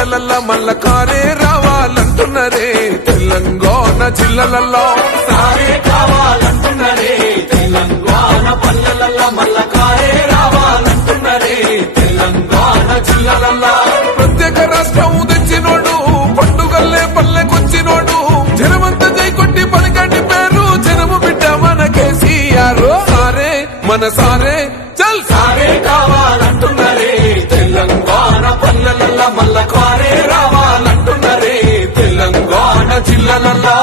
పల్లెలల్లా మల్ల కారే రావాలంటున్నరే తెలంగాణ జిల్లలల్లో సారే కావాలంటున్నరే తెలంగాణ పల్లెలల్లా మల్ల కారే రావాలంటున్నరే తెలంగాణ జిల్లలల్లా. ప్రత్యేక రాష్ట్రం తెచ్చినోడు పండుగల్లే పల్లెకొచ్చినోడు జనమంతా జై కొట్టి పలికండి పేరు జనము బిడ్డ మన కేసీఆర్ సారే మన సారే చల్ సారే కావాలంటున్నరే తెలంగాణ పల్లెలల్లా మల్ల కారే రావాలంటున్నరే తెలంగాణ జిల్లలల్లా.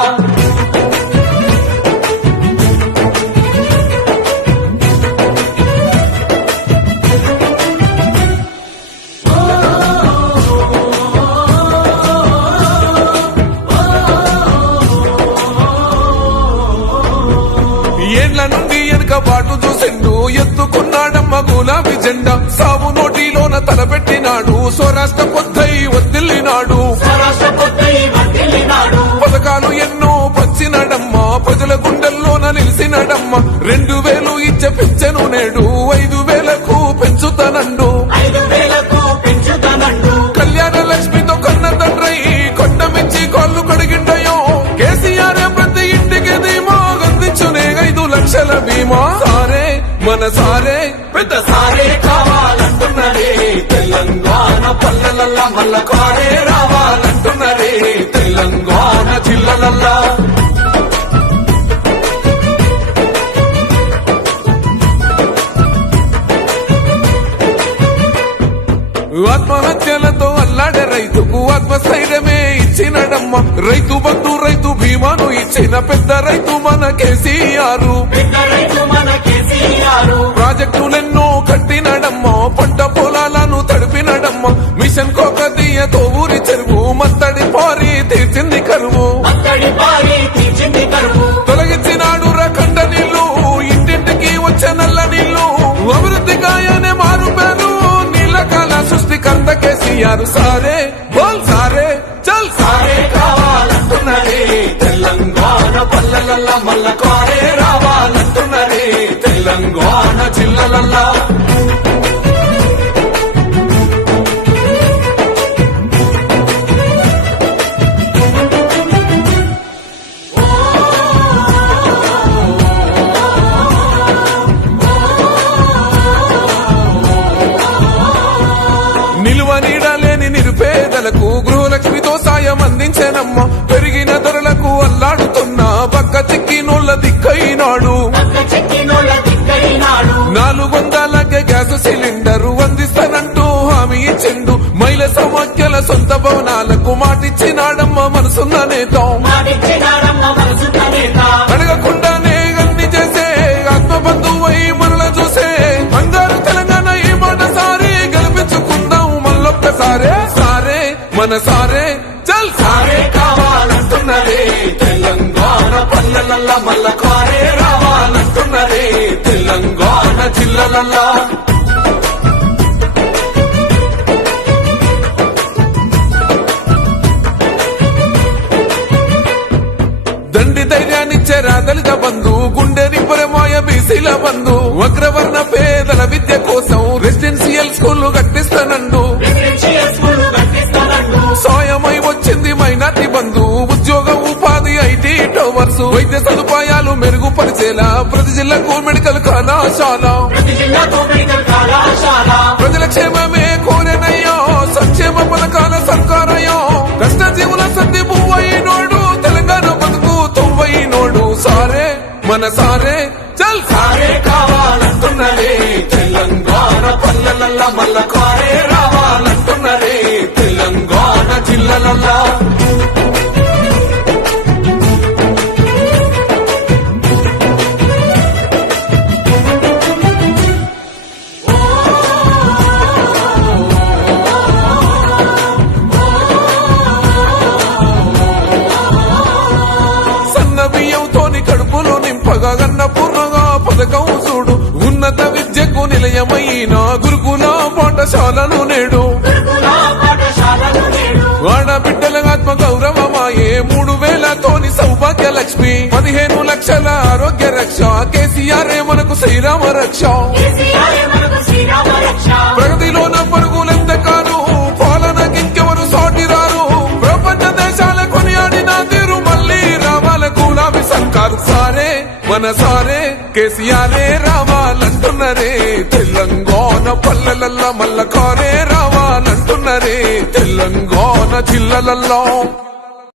ఏండ్ల నుండి వెనుక బాటు చూసిండు ఎత్తుకున్నాడమ్మ గులాబీ జెండా సాగు నోటిలోన తలపెట్టినాడు స్వరాష్ట్ర పొద్దై వదిలినాడు పథకాలు ఎన్నో పంచినాడమ్మ ప్రజల గుండెల్లోన నిలిచినాడమ్మ 2000 ఇచ్చే పెంచెను నేడు 5000కు పెంచుతానండు కళ్యాణ లక్ష్మితో కన్న తండ్రై కొండ మించి కాళ్ళు కడిగిండయో కేసీఆర్ ప్రతి ఇంటికి ధీమా అందించునే 5 లక్షల బీమా సారే మన సారే పెద్ద సారే కావాలంటున్నరే తెలంగాణ పల్లెలల్లా మల్ల కారే రావాలంటున్నరే తెలంగాణ జిల్లలల్లా. ఆత్మహత్యలతో అల్లాడే రైతుకు ఆత్మస్థైర్యమే ఇచ్చినడమ్మ రైతు బంధు రైతు బీమాను ఇచ్చిన పెద్ద రైతు మన కేసీఆర్ ప్రాజెక్టులెన్నో కట్టినడమ్మ పంట పొలాలను తడిపినడమ్మ మిషన్ కోకదీయతో ఊరి చెరువు మత్తడి పారి తీర్చింది కరువు తొలగించినాడు రకండ నీళ్లు ఇంటింటికి వచ్చే నల్ల నీళ్లు అభివృద్ధి గాయనే మారు పేరు నీళ్ళకాల సృష్టికర్త కేసీఆర్ సారే బోల్ సారే చల్ సారే కావాలంటున్నరే తెలంగాణ పల్లెలల్లా మల్ల కారే రావాలంటున్నరే తెలంగాణ జిల్లలల్లా. నిలువ నీడలేని నిరుపేదలకు గృహలక్ష్మితో సాయం అందించేనమ్మ పెరిగిన ధరలకు అల్లాడుతున్న పక్క చిక్కినోళ్ళ దిక్కైనాడు 400 గ్యాస్ సిలిండరు అందిస్తానంటూ హామీ ఇచ్చిండు మహిళ సమాఖ్యల సొంత భవనాలకు మాటిచ్చినాడమ్మ మనసున్న నేత అడగకుండానే అన్ని చేసే ఆత్మబంధువై మనల చూసే బంగారు తెలంగాణ ఈ మాట సారి గెలిపించుకుందాం మళ్ళొక్కసారే సారే మన సారే చల్ సారే కావాలంటున్నరే తెలంగాణ పల్లెలల్లా మల్ల కారే రావాలంటున్నరే తెలంగాణ జిల్లలల్లా. దండి ధైర్యాన్నిచ్చే దళిత బంధు గుండె నిబ్బరమాయ బీసీల బంధు అగ్రవర్ణ పేదల విద్య కోసం రెసిడెన్షియల్ స్కూళ్లు కట్టిస్తానండు సాయమై వచ్చింది మైనార్టీ బంధు ఉద్యోగ ఉపాధి ఐటీ టవర్స్ వైద్య సదుపాయాలు మెరుగుపరిచేలా ప్రతి జిల్లాకు మెడికల్ కళాశాల ప్రజల క్షేమమే కోరేనయ్యో సంక్షేమ పథకాల సర్కారయ్యో కష్టజీవుల సంధి పువ్వైనోడు తెలంగాణ బతుకు తొవ్వైనోడు సారే మన సారే చల్ సారే కావాలంటున్నరే తెలంగాణ పల్లెలల్లా మల్ల కారే రావాలంటున్నరే తెలంగాణ జిల్లలల్లా. సన్న బియ్యంతోని కడుపులో నింపగా అన్నపూర్ణగా పథకం చూడు ఉన్నత విద్యకు నిలయమైన గురుకుల పాఠశాలను నేడు ఆడబిడ్డల ఆత్మ గౌరవమాయే 3000తోని సౌభాగ్య లక్ష్మి 15 లక్షల ఆరోగ్య రక్ష కేసీఆర్ మనకు శ్రీరామ రక్ష ప్రగతిలోన పరుగులెంత కాను పాలనకింకెవరు సాటి కేసీఆరే రావాలంటున్నరే తెలంగాణ పల్లెలల్లా మల్ల కారే రావాలంటున్నరే తెలంగాణ జిల్లలల్లో